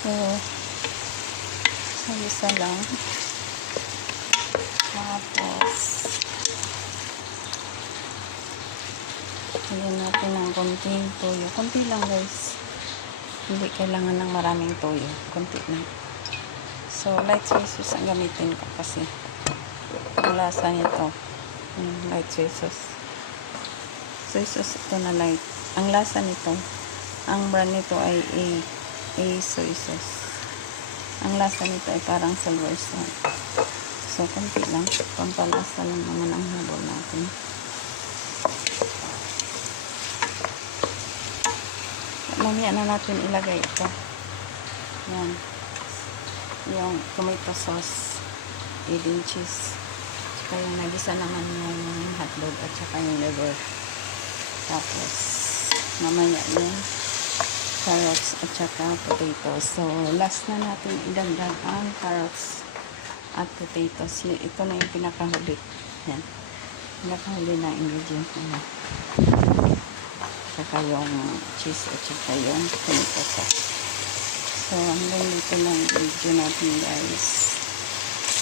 So, isa lang. Tapos, lagyan natin ng konting toyo. Konti lang guys. Hindi kailangan ng maraming toyo. Konti lang. So, light soy sauce ang gamitin ko kasi ang lasa nito. Light soy sauce. Soy sauce ito na light. Ang lasa nito, ang brand nito ay A soy sauce. Ang lasa nito ay parang silver salt. So, konti lang. Pampalasa lang naman ang habol natin. Mamaya na natin ilagay ito. Yan. Yung tomato sauce. Adding cheese. Tsaka yung nagisa naman yung hotdog at saka yung liver. Tapos, mamaya yung carrots at saka potatoes. So, last na natin idagdag ang carrots at potatoes. Ito na yung pinakahuli. Yan. Pinakahuli na ingredient na. Saka yung cheese at saka yung tomato sauce. So, hanggang dito lang video natin guys.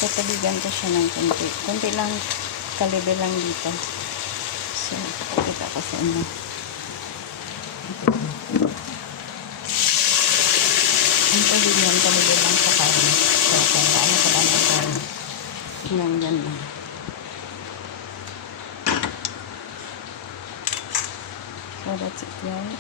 Tatabigan ko siya ng konti. Konti lang, kalibre lang dito. So, pakita ko sa inyo. Ang tubig yan, kalibre lang sa kain. So, kung ano ka lang ang kain. Hanggang lang. So, that's it guys.